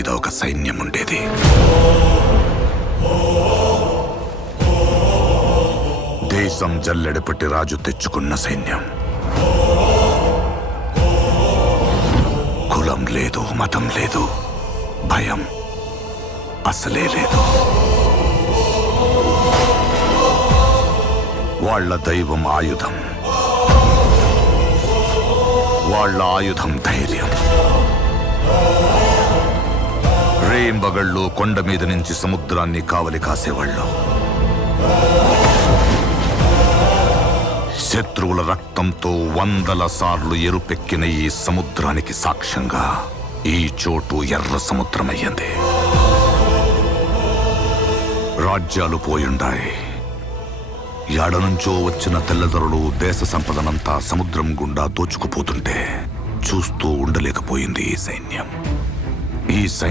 ఇదొక సైన్యం ఉండేది. దేశం జల్లెడపట్టి రాజు తెచ్చుకున్న సైన్యం. కులం లేదు, మతం లేదు, భయం అసలే లేదు. వాళ్ళ దైవం ఆయుధం, వాళ్ళ ఆయుధం ధైర్యం. రేంబగళ్ళు కొండ మీద నుంచి సముద్రాన్ని కావలి కాసేవాళ్ళు. శత్రువుల రక్తంతో 100 సార్లు ఎరుపెక్కిన ఈ సముద్రానికి సాక్ష్యంగా ఈ చోటు ఎర్ర సముద్రమయ్యింది. రాజ్యాలు పోయుండాయి. ఏడనుంచో వచ్చిన తెల్లదొరలు దేశ సంపదనంతా సముద్రం గుండా దోచుకుపోతుంటే చూస్తూ ఉండలేకపోయింది ఈ సైన్యం.